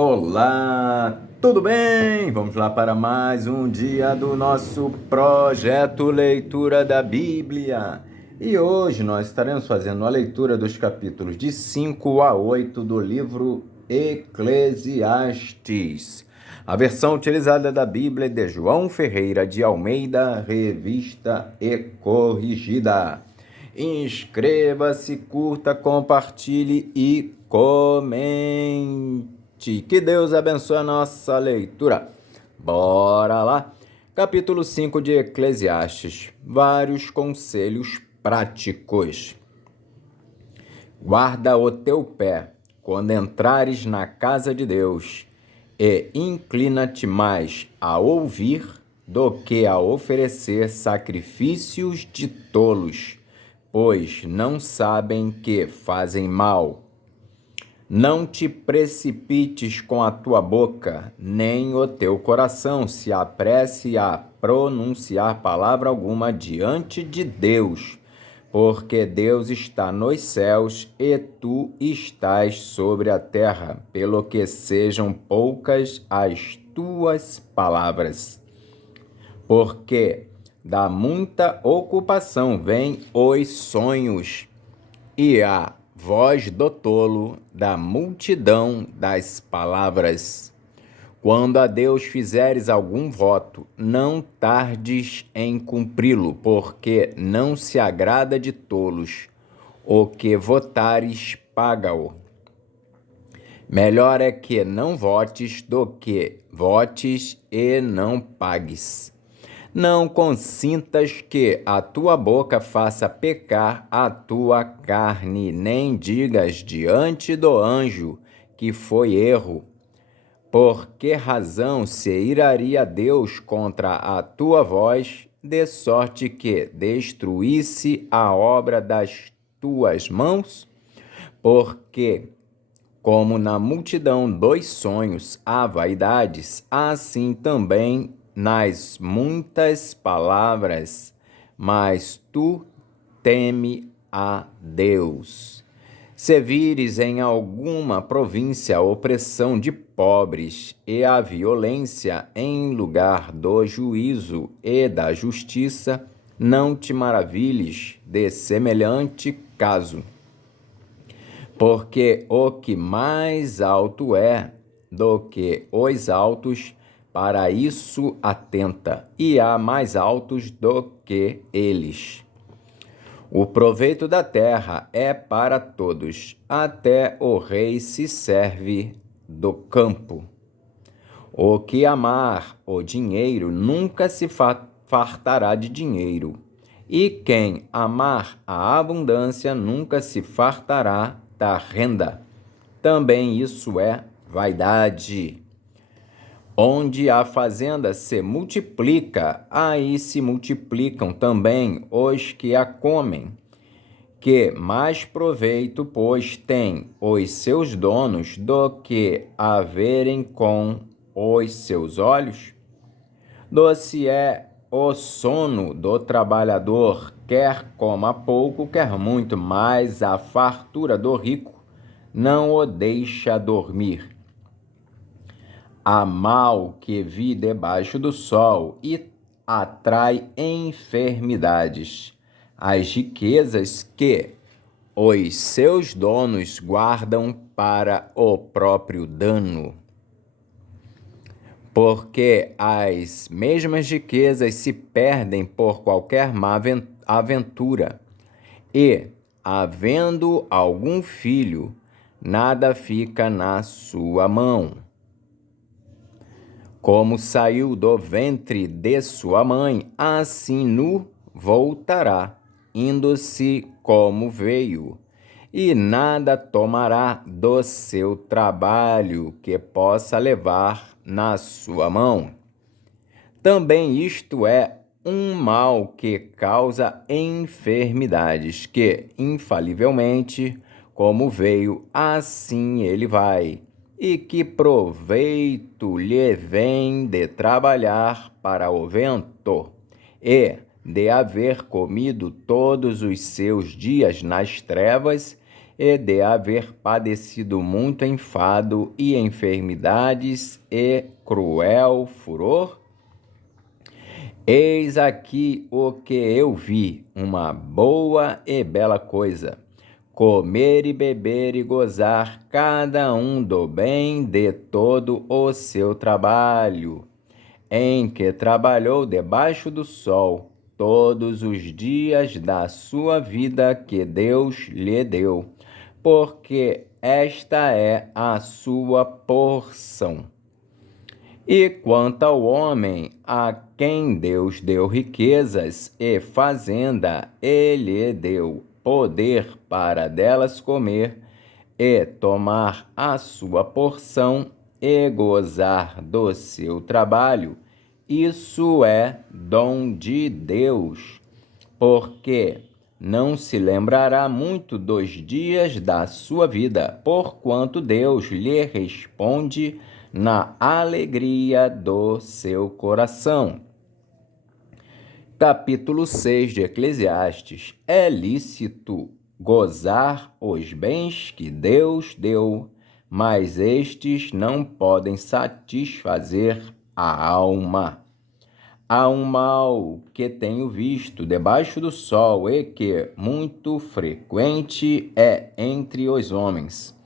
Olá, tudo bem? Vamos lá para mais um dia do nosso projeto Leitura da Bíblia. E hoje nós estaremos fazendo a leitura dos capítulos de 5 a 8 do livro Eclesiastes. A versão utilizada da Bíblia é de João Ferreira de Almeida, revista e corrigida. Inscreva-se, curta, compartilhe e comente. Que Deus abençoe a nossa leitura. Bora lá! Capítulo 5 de Eclesiastes. Vários conselhos práticos. Guarda o teu pé quando entrares na casa de Deus, e inclina-te mais a ouvir do que a oferecer sacrifícios de tolos, pois não sabem que fazem mal. Não te precipites com a tua boca, nem o teu coração se apresse a pronunciar palavra alguma diante de Deus, porque Deus está nos céus e tu estás sobre a terra, pelo que sejam poucas as tuas palavras. Porque da muita ocupação vêm os sonhos, e a voz do tolo da multidão das palavras. Quando a Deus fizeres algum voto, não tardes em cumpri-lo, porque não se agrada de tolos. O que votares, paga-o. Melhor é que não votes do que votes e não pagues. Não consintas que a tua boca faça pecar a tua carne, nem digas diante do anjo que foi erro. Por que razão se iraria Deus contra a tua voz, de sorte que destruísse a obra das tuas mãos? Porque, como na multidão dos sonhos há vaidades, assim também nas muitas palavras, mas tu teme a Deus. Se vires em alguma província a opressão de pobres e a violência em lugar do juízo e da justiça, não te maravilhes de semelhante caso. Porque o que mais alto é do que os altos, para isso atenta, e há mais altos do que eles. O proveito da terra é para todos, até o rei se serve do campo. O que amar o dinheiro nunca se fartará de dinheiro, e quem amar a abundância nunca se fartará da renda. Também isso é vaidade. Onde a fazenda se multiplica, aí se multiplicam também os que a comem. Que mais proveito, pois, têm os seus donos do que a verem com os seus olhos? Doce é o sono do trabalhador, quer coma pouco, quer muito, mas a fartura do rico não o deixa dormir. Há mal que vi debaixo do sol e atrai enfermidades. As riquezas que os seus donos guardam para o próprio dano. Porque as mesmas riquezas se perdem por qualquer má aventura, e, havendo algum filho, nada fica na sua mão. Como saiu do ventre de sua mãe, assim nu voltará, indo-se como veio, e nada tomará do seu trabalho que possa levar na sua mão. Também isto é um mal que causa enfermidades, que, infalivelmente, como veio, assim ele vai. E que proveito lhe vem de trabalhar para o vento, e de haver comido todos os seus dias nas trevas, e de haver padecido muito enfado e enfermidades e cruel furor? Eis aqui o que eu vi, uma boa e bela coisa: comer e beber e gozar, cada um do bem de todo o seu trabalho, em que trabalhou debaixo do sol, todos os dias da sua vida que Deus lhe deu, porque esta é a sua porção. E quanto ao homem, a quem Deus deu riquezas e fazenda, ele deu poder para delas comer e tomar a sua porção e gozar do seu trabalho, isso é dom de Deus, porque não se lembrará muito dos dias da sua vida, porquanto Deus lhe responde na alegria do seu coração. Capítulo 6 de Eclesiastes. É lícito gozar os bens que Deus deu, mas estes não podem satisfazer a alma. Há um mal que tenho visto debaixo do sol e que muito frequente é entre os homens.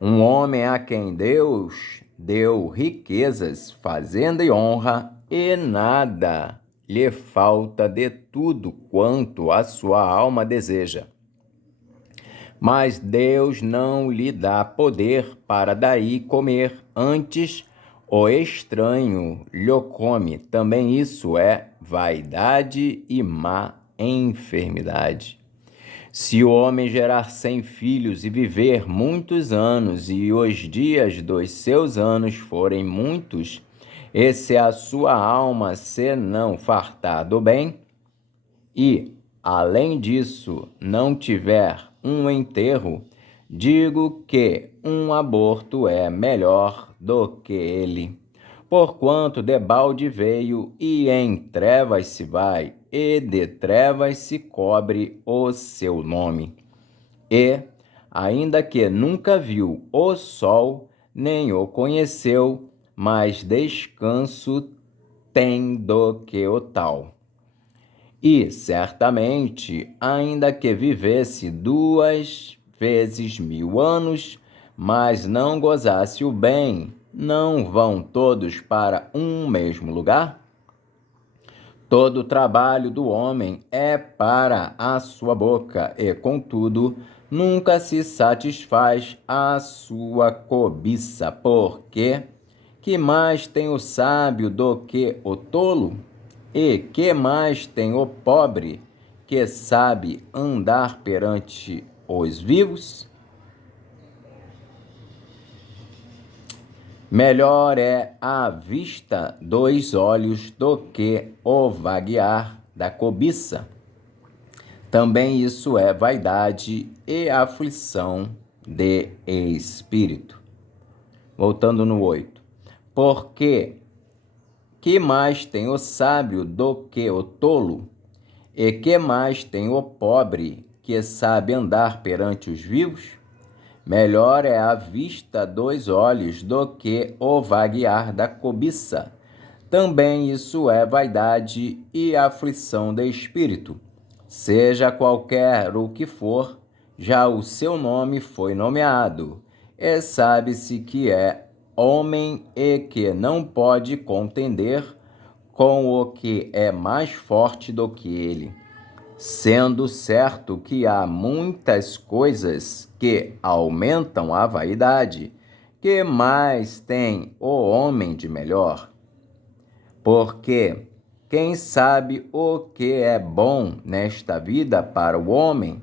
Um homem a quem Deus deu riquezas, fazenda e honra, e nada lhe falta de tudo quanto a sua alma deseja. Mas Deus não lhe dá poder para daí comer, antes o estranho lhe come. Também isso é vaidade e má enfermidade. Se o homem gerar 100 filhos e viver muitos anos, e os dias dos seus anos forem muitos, e se a sua alma se não fartar do bem, e, além disso, não tiver um enterro, digo que um aborto é melhor do que ele. Porquanto debalde veio, e em trevas se vai, e de trevas se cobre o seu nome. E, ainda que nunca viu o sol, nem o conheceu, mas descanso tem do que o tal. E, certamente, ainda que vivesse 2 vezes 1000 anos, mas não gozasse o bem, não vão todos para um mesmo lugar? Todo o trabalho do homem é para a sua boca, e, contudo, nunca se satisfaz a sua cobiça, porque que mais tem o sábio do que o tolo? E que mais tem o pobre que sabe andar perante os vivos? Melhor é a vista dos olhos do que o vaguear da cobiça. Também isso é vaidade e aflição de espírito. Voltando no 8. Porque que mais tem o sábio do que o tolo? E que mais tem o pobre que sabe andar perante os vivos? Melhor é a vista dos olhos do que o vaguear da cobiça. Também isso é vaidade e aflição de espírito. Seja qualquer o que for, já o seu nome foi nomeado, e sabe-se que é homem e que não pode contender com o que é mais forte do que ele. Sendo certo que há muitas coisas que aumentam a vaidade, que mais tem o homem de melhor? Porque quem sabe o que é bom nesta vida para o homem,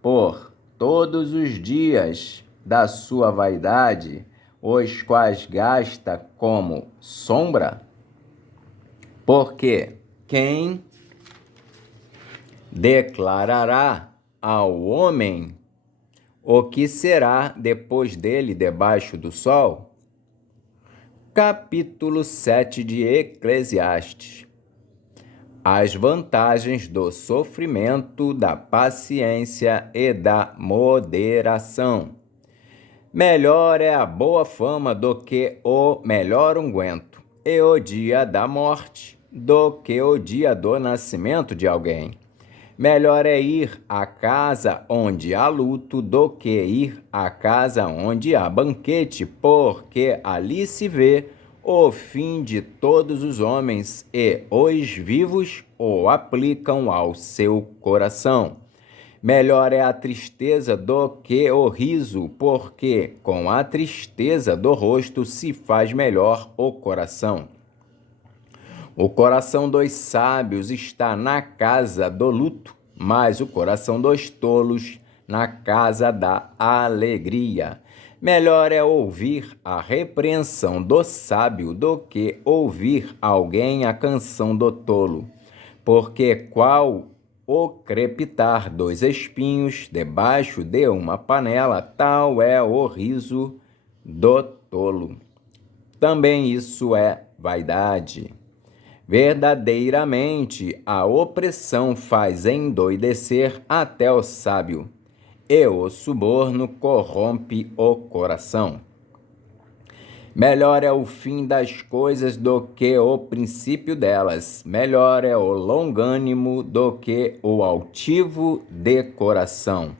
por todos os dias da sua vaidade, os quais gasta como sombra? Porque quem declarará ao homem o que será depois dele debaixo do sol? Capítulo 7 de Eclesiastes. as vantagens do sofrimento, da paciência e da moderação. Melhor é a boa fama do que o melhor unguento, e o dia da morte do que o dia do nascimento de alguém. Melhor é ir à casa onde há luto do que ir à casa onde há banquete, porque ali se vê o fim de todos os homens e os vivos o aplicam ao seu coração. Melhor é a tristeza do que o riso, porque com a tristeza do rosto se faz melhor o coração. O coração dos sábios está na casa do luto, mas o coração dos tolos na casa da alegria. Melhor é ouvir a repreensão do sábio do que ouvir alguém a canção do tolo, porque qual o crepitar dos espinhos debaixo de uma panela, tal é o riso do tolo. Também isso é vaidade. Verdadeiramente, a opressão faz endoidecer até o sábio, e o suborno corrompe o coração. Melhor é o fim das coisas do que o princípio delas. Melhor é o longânimo do que o altivo de coração.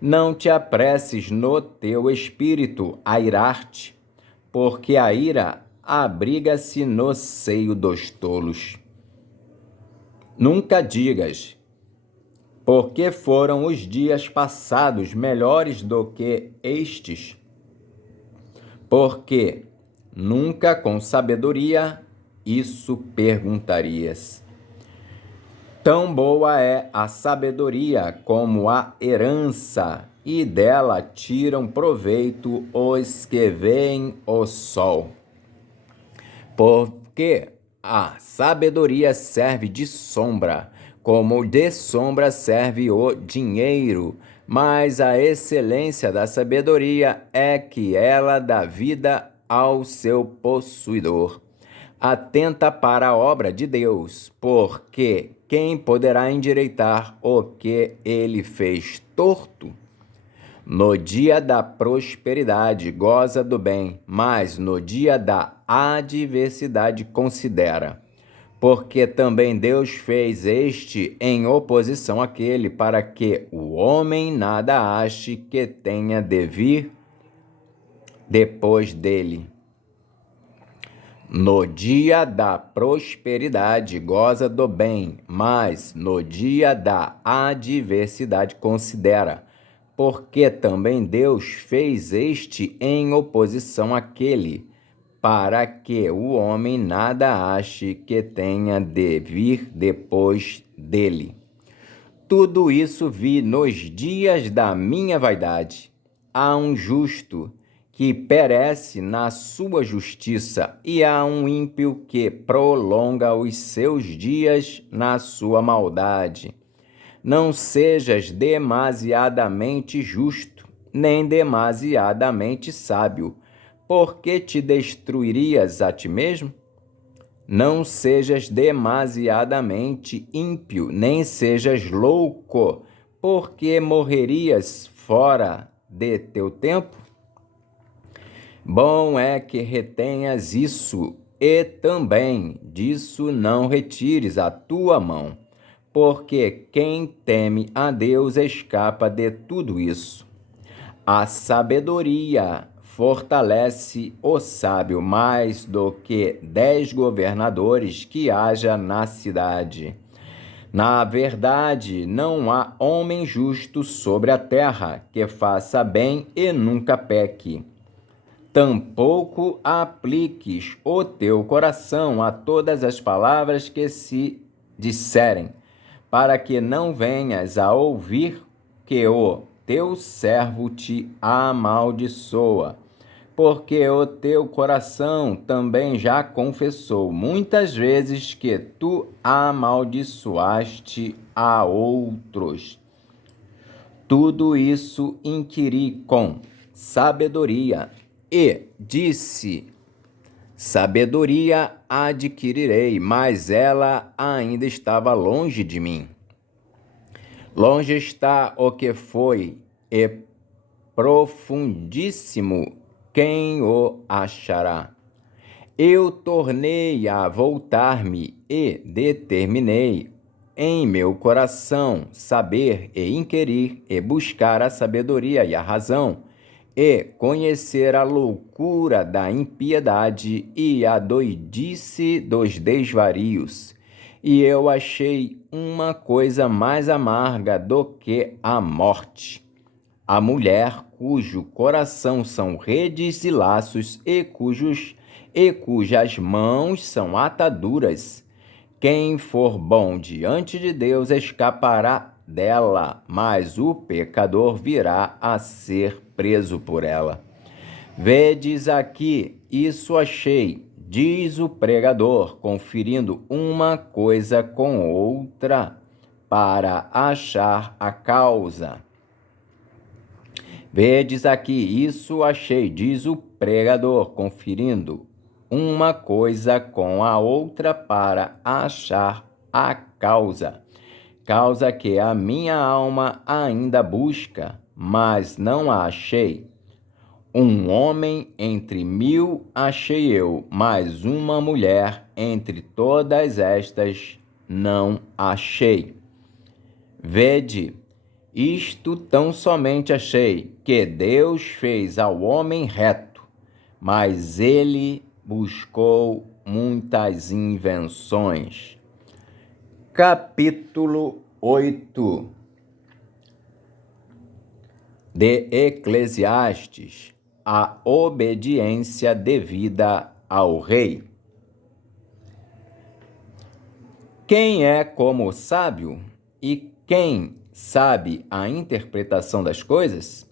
Não te apresses no teu espírito a irar-te, porque a ira abriga-se no seio dos tolos. Nunca digas, porque foram os dias passados melhores do que estes, porque nunca com sabedoria isso perguntarias. Tão boa é a sabedoria como a herança, e dela tiram proveito os que veem o sol. Porque a sabedoria serve de sombra, como de sombra serve o dinheiro, mas a excelência da sabedoria é que ela dá vida ao seu possuidor. Atenta para a obra de Deus, porque quem poderá endireitar o que ele fez torto? No dia da prosperidade goza do bem, mas no dia da adversidade considera. Porque também Deus fez este em oposição àquele, para que o homem nada ache que tenha de vir depois dele. No dia da prosperidade goza do bem, mas no dia da adversidade considera. Porque também Deus fez este em oposição àquele, para que o homem nada ache que tenha de vir depois dele. Tudo isso vi nos dias da minha vaidade. Há um justo que perece na sua justiça, e há um ímpio que prolonga os seus dias na sua maldade. Não sejas demasiadamente justo, nem demasiadamente sábio, porque te destruirias a ti mesmo? Não sejas demasiadamente ímpio, nem sejas louco, porque morrerias fora de teu tempo? Bom é que retenhas isso, e também disso não retires a tua mão, porque quem teme a Deus escapa de tudo isso. A sabedoria fortalece o sábio mais do que 10 governadores que haja na cidade. Na verdade, não há homem justo sobre a terra que faça bem e nunca peque. Tampouco apliques o teu coração a todas as palavras que se disserem, para que não venhas a ouvir que o teu servo te amaldiçoa, porque o teu coração também já confessou muitas vezes que tu amaldiçoaste a outros. Tudo isso inquiri com sabedoria e disse: Sabedoria adquirirei, mas ela ainda estava longe de mim. Longe está o que foi, e profundíssimo quem o achará. Eu tornei a voltar-me e determinei em meu coração saber e inquirir e buscar a sabedoria e a razão, e conhecer a loucura da impiedade e a doidice dos desvarios. E eu achei uma coisa mais amarga do que a morte: a mulher cujo coração são redes e laços e cujas mãos são ataduras. Quem for bom diante de Deus escapará dela, mas o pecador virá a ser preso por ela. Vedes aqui, isso achei, diz o pregador, conferindo uma coisa com outra para achar a causa. Vedes aqui, isso achei, diz o pregador, conferindo uma coisa com a outra para achar a causa. Causa que a minha alma ainda busca, mas não a achei. Um homem entre 1000 achei eu, mas uma mulher entre todas estas não achei. Vede, isto tão somente achei, que Deus fez ao homem reto, mas ele buscou muitas invenções. Capítulo 8 de Eclesiastes: a obediência devida ao rei. Quem é como sábio e quem sabe a interpretação das coisas?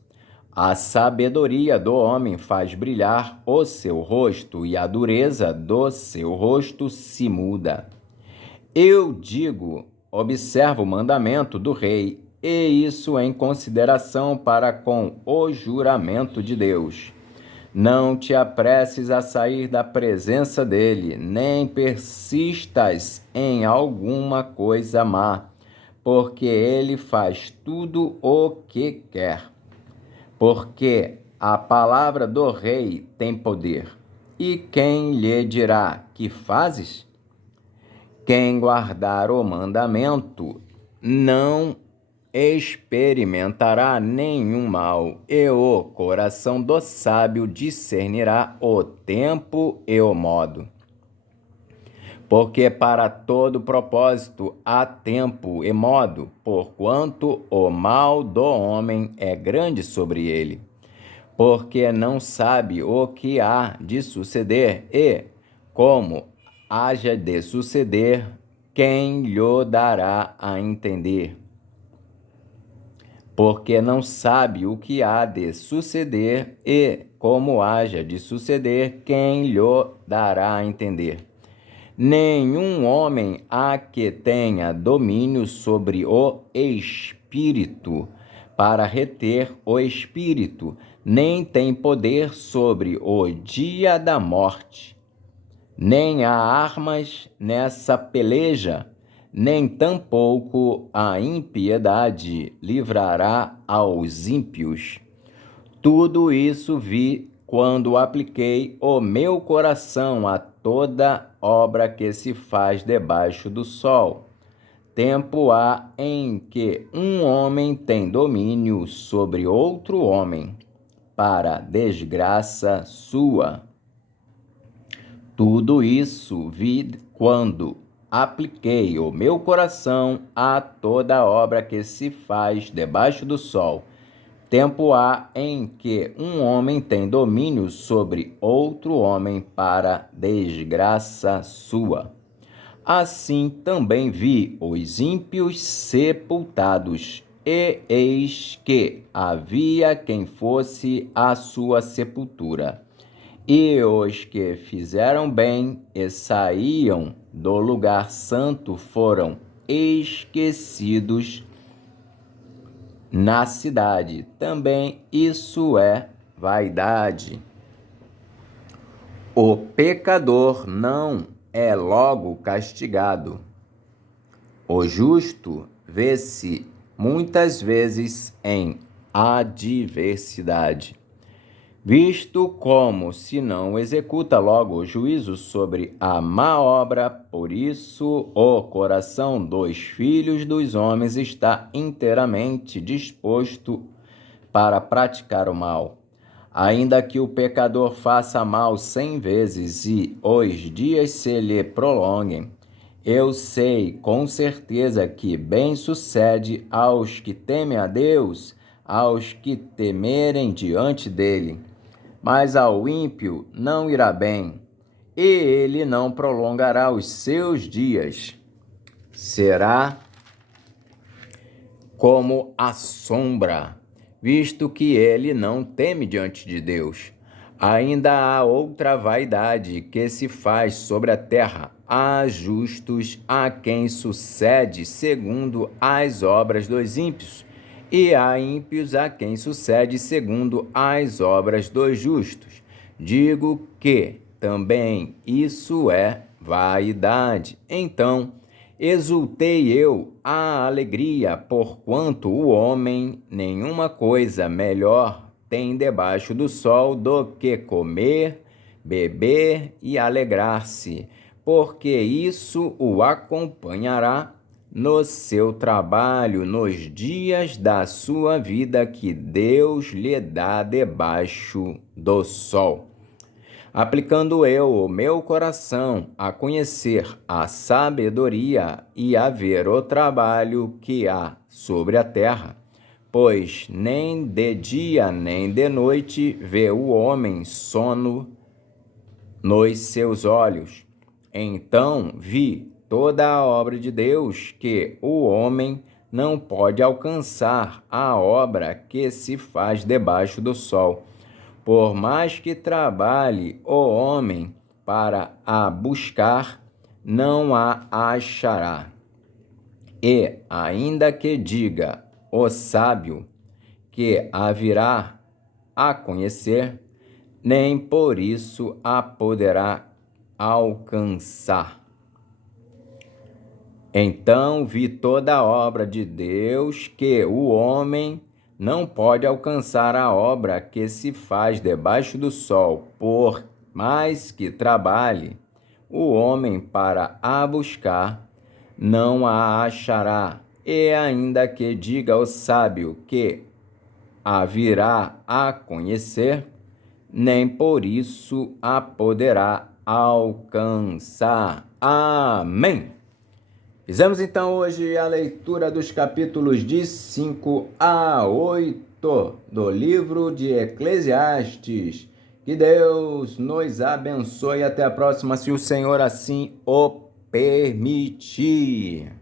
A sabedoria do homem faz brilhar o seu rosto, e a dureza do seu rosto se muda. Eu digo, observa o mandamento do rei, e isso em consideração para com o juramento de Deus. Não te apresses a sair da presença dele, nem persistas em alguma coisa má, porque ele faz tudo o que quer. Porque a palavra do rei tem poder. E quem lhe dirá: que fazes? Quem guardar o mandamento não experimentará nenhum mal, e o coração do sábio discernirá o tempo e o modo. Porque para todo propósito há tempo e modo, porquanto o mal do homem é grande sobre ele. Porque não sabe o que há de suceder, e, como haja de suceder, quem lhe dará a entender? Porque não sabe o que há de suceder, e, como haja de suceder, quem lhe dará a entender? Nenhum homem há que tenha domínio sobre o espírito, para reter o espírito, nem tem poder sobre o dia da morte. Nem há armas nessa peleja, nem tampouco a impiedade livrará aos ímpios. Tudo isso vi quando apliquei o meu coração a toda obra que se faz debaixo do sol. Tempo há em que um homem tem domínio sobre outro homem, para desgraça sua. Tudo isso vi quando apliquei o meu coração a toda obra que se faz debaixo do sol. Tempo há em que um homem tem domínio sobre outro homem para desgraça sua. Assim também vi os ímpios sepultados, e eis que havia quem fosse a sua sepultura. E os que fizeram bem e saíam do lugar santo foram esquecidos na cidade. Também isso é vaidade. O pecador não é logo castigado. O justo vê-se muitas vezes em adversidade, visto como se não executa logo o juízo sobre a má obra. Por isso o coração dos filhos dos homens está inteiramente disposto para praticar o mal. Ainda que o pecador faça mal 100 vezes e os dias se lhe prolonguem, eu sei com certeza que bem sucede aos que temem a Deus, aos que temerem diante dele. Mas ao ímpio não irá bem, e ele não prolongará os seus dias. Será como a sombra, visto que ele não teme diante de Deus. Ainda há outra vaidade que se faz sobre a terra. Há justos a quem sucede segundo as obras dos ímpios, e há ímpios a quem sucede segundo as obras dos justos. Digo que também isso é vaidade. Então, exultei eu a alegria, porquanto o homem nenhuma coisa melhor tem debaixo do sol do que comer, beber e alegrar-se, porque isso o acompanhará no seu trabalho, nos dias da sua vida que Deus lhe dá debaixo do sol. Aplicando eu o meu coração a conhecer a sabedoria e a ver o trabalho que há sobre a terra, pois nem de dia nem de noite vê o homem sono nos seus olhos. Então vi toda a obra de Deus, que o homem não pode alcançar a obra que se faz debaixo do sol. Por mais que trabalhe o homem para a buscar, não a achará. E ainda que diga o sábio que a virá a conhecer, nem por isso a poderá alcançar. Então vi toda a obra de Deus, que o homem não pode alcançar a obra que se faz debaixo do sol. Por mais que trabalhe o homem para a buscar, não a achará. E ainda que diga ao sábio que a virá a conhecer, nem por isso a poderá alcançar. Amém. Fizemos então hoje a leitura dos capítulos de 5 a 8 do livro de Eclesiastes. Que Deus nos abençoe e até a próxima, se o Senhor assim o permitir.